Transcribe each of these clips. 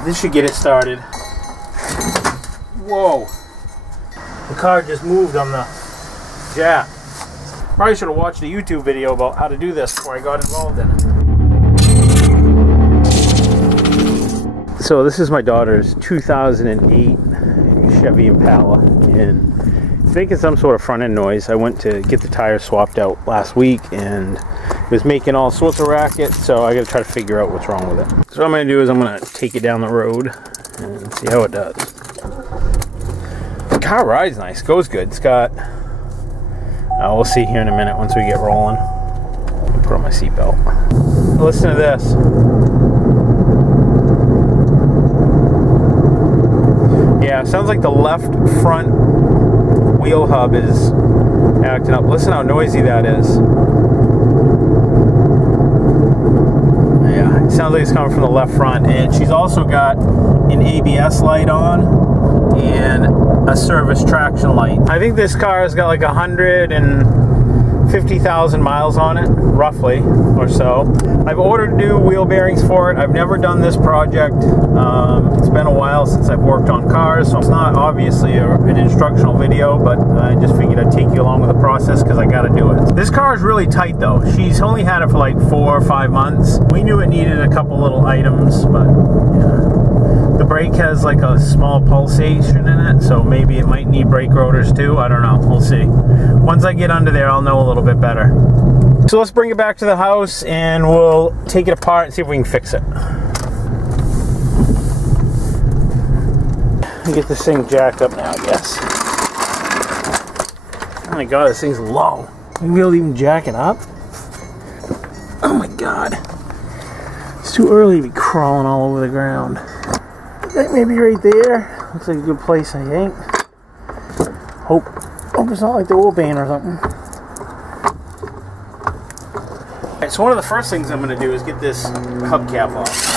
Alright, this should get it started. Whoa. The car just moved on the jack. Probably should have watched a YouTube video about how to do this before I got involved in it. So this is my daughter's 2008 Chevy Impala, and it's making some sort of front end noise. I went to get the tires swapped out last week and it was making all sorts of racket, so I gotta try to figure out what's wrong with it. So what I'm gonna do is I'm gonna take it down the road and see how it does. The car rides nice, goes good. It's got, we'll see here in a minute once we get rolling. Put on my seatbelt. Listen to this. Yeah, sounds like the left front wheel hub is acting up. Listen how noisy that is. Yeah, it sounds like it's coming from the left front. And she's also got an ABS light on and a service traction light. I think this car has got like 150,000 miles on it, roughly, or so. I've ordered new wheel bearings for it. I've never done this project. It's been a while since I've worked on cars, so it's not obviously an instructional video, but I just figured I'd take you along with the process because I got to do it. This car is really tight though. She's only had it for like 4 or 5 months. We knew it needed a couple little items, but yeah. The brake has like a small pulsation in it, so maybe it might need brake rotors too. I don't know. We'll see. Once I get under there, I'll know a little bit better. So let's bring it back to the house and we'll take it apart and see if we can fix it. Get this thing jacked up now, I guess. Oh my god, this thing's low. You be able to even jack it up? Oh my god. It's too early to be crawling all over the ground. I think maybe right there. Looks like a good place, I think. Hope it's not like the oil pan or something. Alright, so one of the first things I'm going to do is get this hubcap off.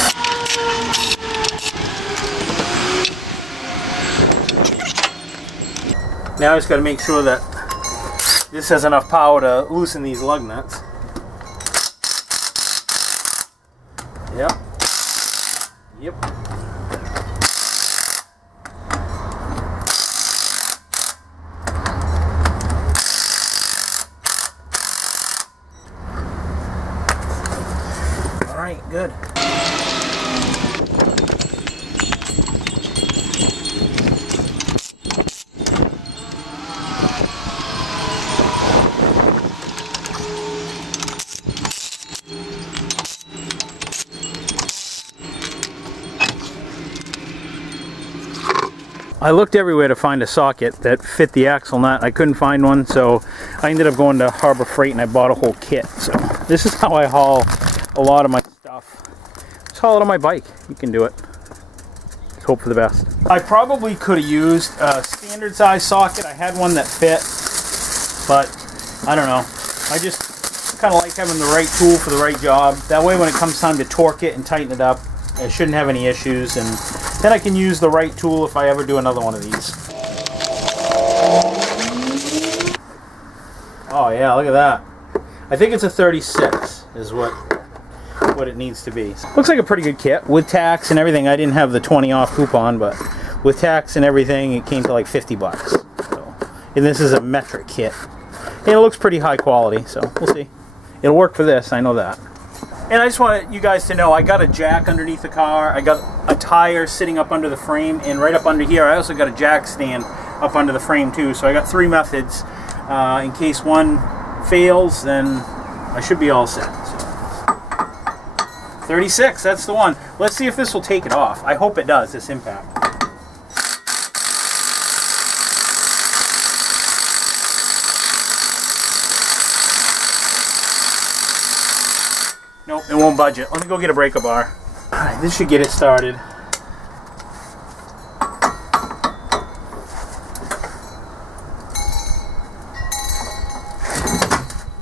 Now I just got to make sure that this has enough power to loosen these lug nuts. Yep. Yep. All right, good. I looked everywhere to find a socket that fit the axle nut. I couldn't find one, so I ended up going to Harbor Freight and I bought a whole kit. So this is how I haul a lot of my stuff. Just haul it on my bike. You can do it. Just hope for the best. I probably could have used a standard size socket. I had one that fit, but I don't know. I just kind of like having the right tool for the right job. That way when it comes time to torque it and tighten it up, I shouldn't have any issues, and then I can use the right tool if I ever do another one of these. Oh yeah, look at that. I think it's a 36 is what it needs to be. Looks like a pretty good kit with tax and everything. I didn't have the 20 off coupon, but with tax and everything it came to like 50 bucks. So, and this is a metric kit. And it looks pretty high quality, so we'll see. It'll work for this, I know that. And I just want you guys to know I got a jack underneath the car. I got a tire sitting up under the frame, and right up under here I also got a jack stand up under the frame too. So I got 3 methods. In case one fails, then I should be all set. So 36, that's the one. Let's see if this will take it off. I hope it does, this impact. Nope, it won't budge it. Let me go get a breaker bar. Alright, this should get it started.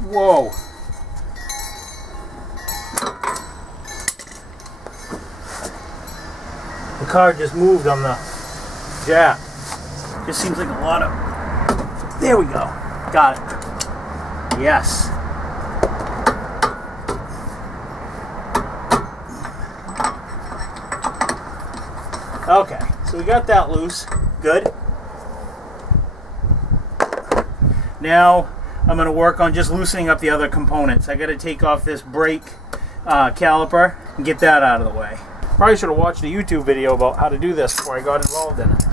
Whoa. The car just moved on the jack. Just seems like a lot of... There we go. Got it. Yes. Okay, so we got that loose. Good. Now I'm going to work on just loosening up the other components. I got to take off this brake caliper and get that out of the way. Probably should have watched a YouTube video about how to do this before I got involved in it.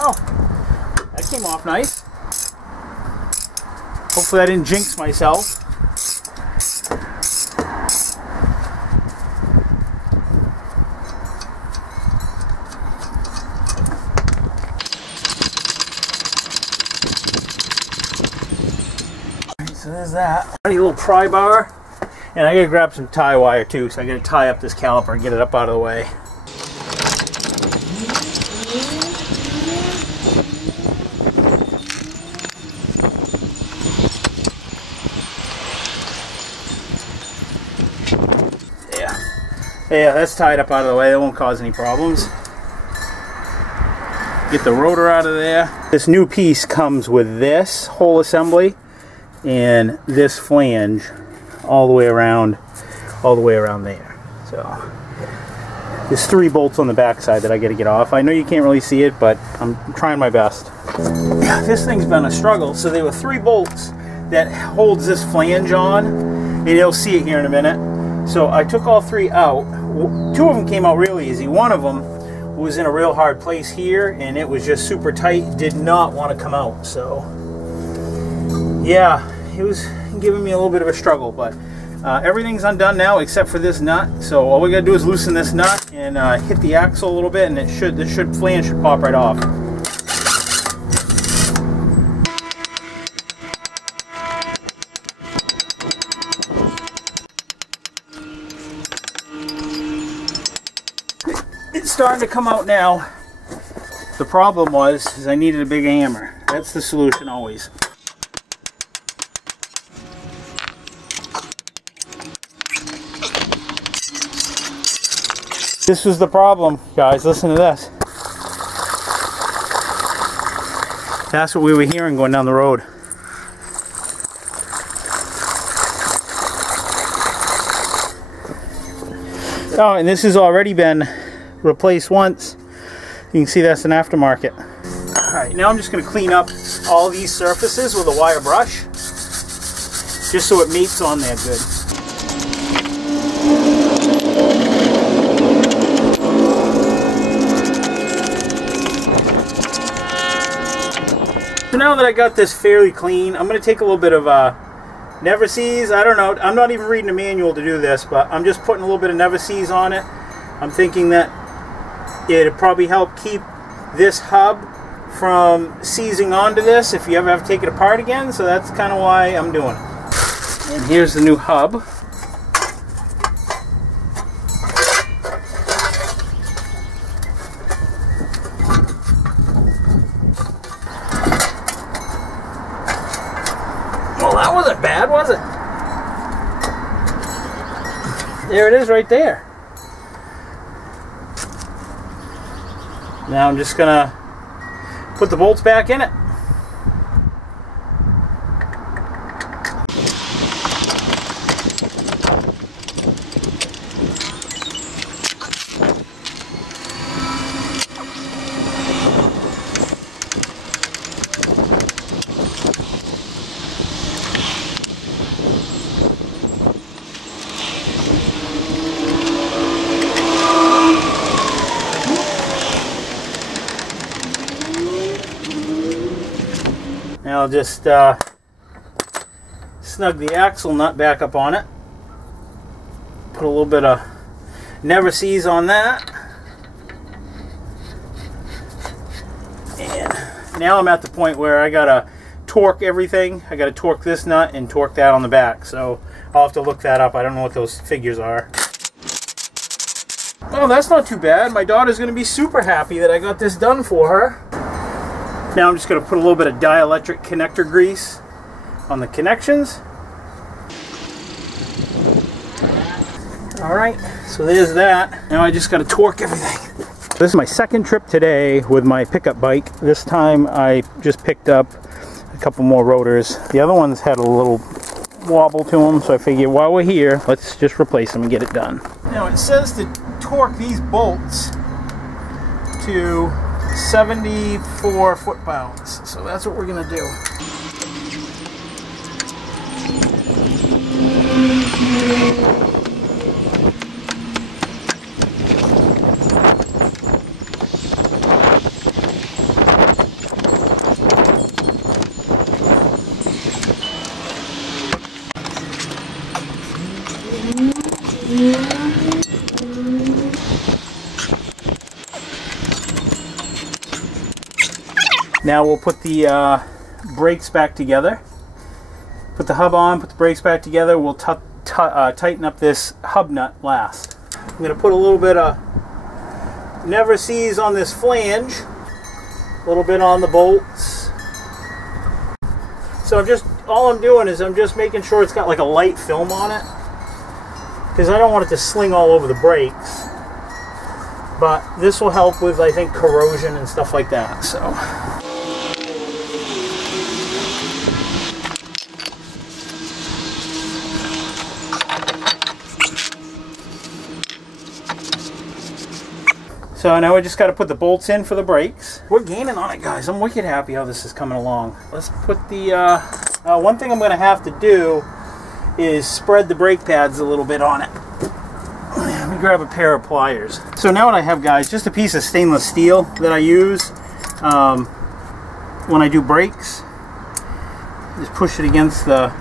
Oh, that came off nice. Hopefully I didn't jinx myself. So there's that. A little pry bar. And I gotta grab some tie wire too, so I gotta tie up this caliper and get it up out of the way. Yeah, that's tied up out of the way. That won't cause any problems. Get the rotor out of there. This new piece comes with this whole assembly and this flange all the way around there. So there's 3 bolts on the back side that I got to get off. I know you can't really see it, but I'm trying my best. This thing's been a struggle. So there were 3 bolts that holds this flange on, and you'll see it here in a minute. So I took all 3 out. 2 of them came out real easy. One of them was in a real hard place here, and it was just super tight. Did not want to come out. So yeah, it was giving me a little bit of a struggle, but everything's undone now except for this nut. So all we gotta do is loosen this nut and hit the axle a little bit, and this flange should pop right off. It's starting to come out now. The problem was I needed a big hammer. That's the solution always. This was the problem, guys. Listen to this. That's what we were hearing going down the road. Oh, and this has already been replaced once. You can see that's an aftermarket. Alright, now I'm just going to clean up all these surfaces with a wire brush, just so it meets on there good. So now that I got this fairly clean, I'm going to take a little bit of Never Seas. I don't know, I'm not even reading a manual to do this, but I'm just putting a little bit of Never Seas on it. I'm thinking that it'd probably help keep this hub from seizing onto this if you ever have to take it apart again. So that's kind of why I'm doing it. And here's the new hub. Well, that wasn't bad, was it? There it is right there. Now I'm just gonna put the bolts back in it. Now I'll just snug the axle nut back up on it. Put a little bit of Never Seas on that. And now I'm at the point where I gotta torque everything. I gotta torque this nut and torque that on the back. So I'll have to look that up. I don't know what those figures are. Oh, that's not too bad. My daughter's gonna be super happy that I got this done for her. Now I'm just going to put a little bit of dielectric connector grease on the connections. Alright, so there's that. Now I just got to torque everything. This is my second trip today with my pickup bike. This time I just picked up a couple more rotors. The other ones had a little wobble to them, so I figured while we're here, let's just replace them and get it done. Now it says to torque these bolts to 74 foot-pounds. So that's what we're going to do. Now we'll put the brakes back together. Put the hub on, put the brakes back together. We'll tighten up this hub nut last. I'm going to put a little bit of never sees on this flange, a little bit on the bolts. So all I'm doing is I'm just making sure it's got like a light film on it, because I don't want it to sling all over the brakes. But this will help with, I think, corrosion and stuff like that. So now we just got to put the bolts in for the brakes. We're gaining on it, guys. I'm wicked happy how this is coming along. Let's put the... one thing I'm going to have to do is spread the brake pads a little bit on it. Let me grab a pair of pliers. So now what I have, guys, just a piece of stainless steel that I use when I do brakes. Just push it against the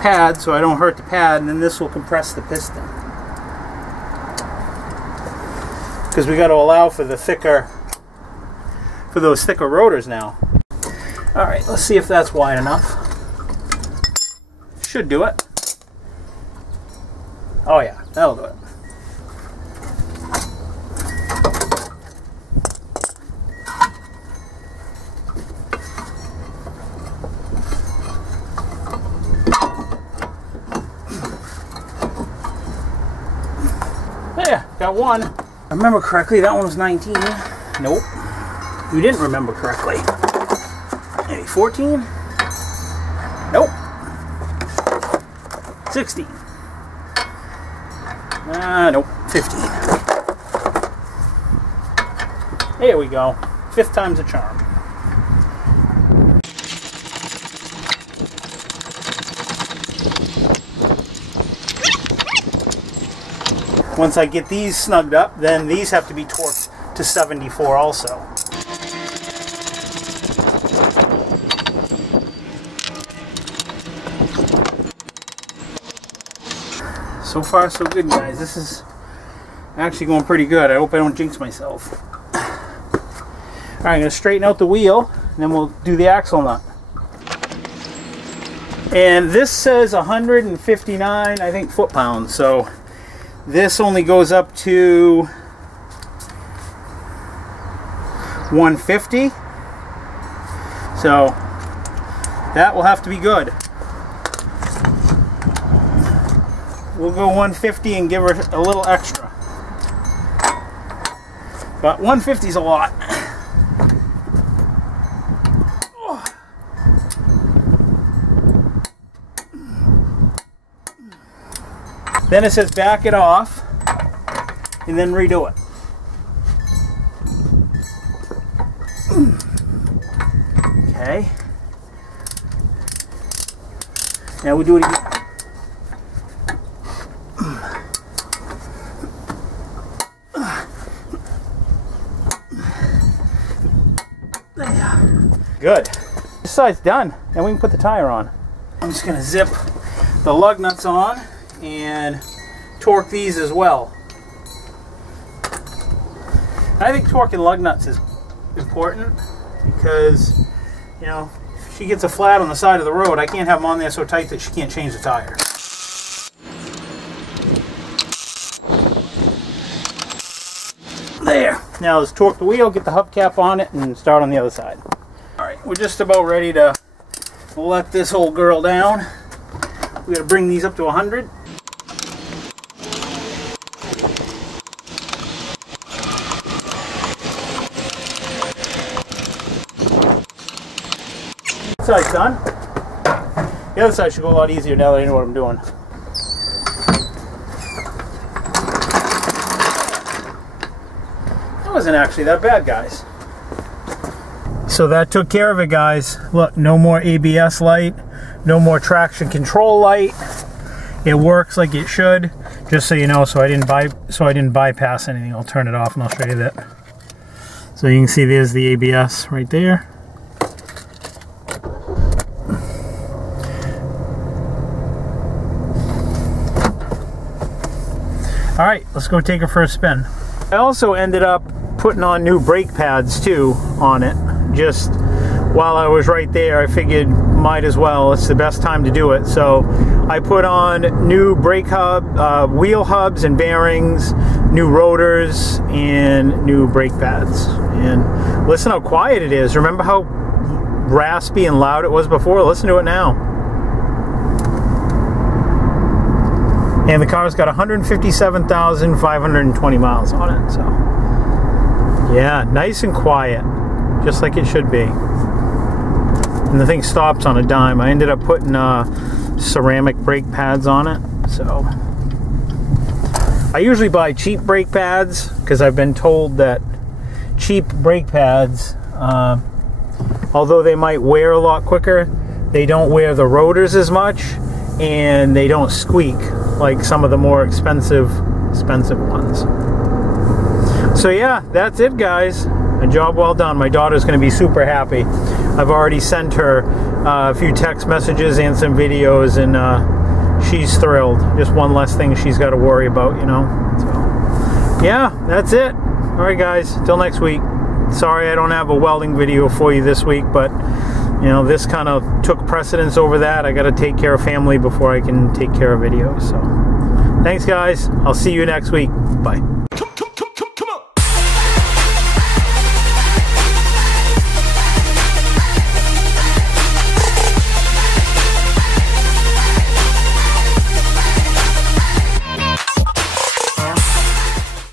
pad so I don't hurt the pad, and then this will compress the piston. Because we got to allow for those thicker rotors now. All right, let's see if that's wide enough. Should do it. Oh yeah, that'll do it. There, got one. If I remember correctly, that one was 19. Nope. You didn't remember correctly. Maybe 14? Nope. 16. Nope. 15. There we go. 5th time's a charm. Once I get these snugged up, then these have to be torqued to 74 also. So far so good, guys. This is actually going pretty good. I hope I don't jinx myself. Alright, I'm going to straighten out the wheel, and then we'll do the axle nut. And this says 159, I think, foot-pounds, so this only goes up to 150. So that will have to be good. We'll go 150 and give her a little extra. But 150 is a lot. Then it says back it off and then redo it. Okay. Now we do it again. Good. This side's done, and we can put the tire on. I'm just going to zip the lug nuts on and torque these as well. I think torquing lug nuts is important because, you know, if she gets a flat on the side of the road, I can't have them on there so tight that she can't change the tire. There. Now let's torque the wheel, get the hubcap on it, and start on the other side. Alright, we're just about ready to let this whole girl down. We gotta bring these up to 100. This side's done. The other side should go a lot easier now that I know what I'm doing. wasn't actually that bad, guys. So that took care of it, guys. Look, no more ABS light, no more traction control light. It works like it should, just so you know. So I didn't bypass anything. I'll turn it off and I'll show you that. So you can see there's the ABS right there. All right, let's go take it for a spin. I also ended up putting on new brake pads too on it. Just while I was right there, I figured might as well. It's the best time to do it. So I put on new brake wheel hubs and bearings, new rotors, and new brake pads. And listen how quiet it is. Remember how raspy and loud it was before? Listen to it now. And the car's got 157,520 miles on it. So yeah, nice and quiet, just like it should be. And the thing stops on a dime. I ended up putting ceramic brake pads on it. So I usually buy cheap brake pads because I've been told that cheap brake pads, although they might wear a lot quicker, they don't wear the rotors as much, and they don't squeak like some of the more expensive ones. So yeah, that's it, guys. A job well done. My daughter's going to be super happy. I've already sent her a few text messages and some videos, and she's thrilled. Just one less thing she's got to worry about, you know. So yeah, that's it. All right, guys, till next week. Sorry I don't have a welding video for you this week, but you know, this kind of took precedence over that. I got to take care of family before I can take care of videos. So thanks, guys. I'll see you next week. Bye.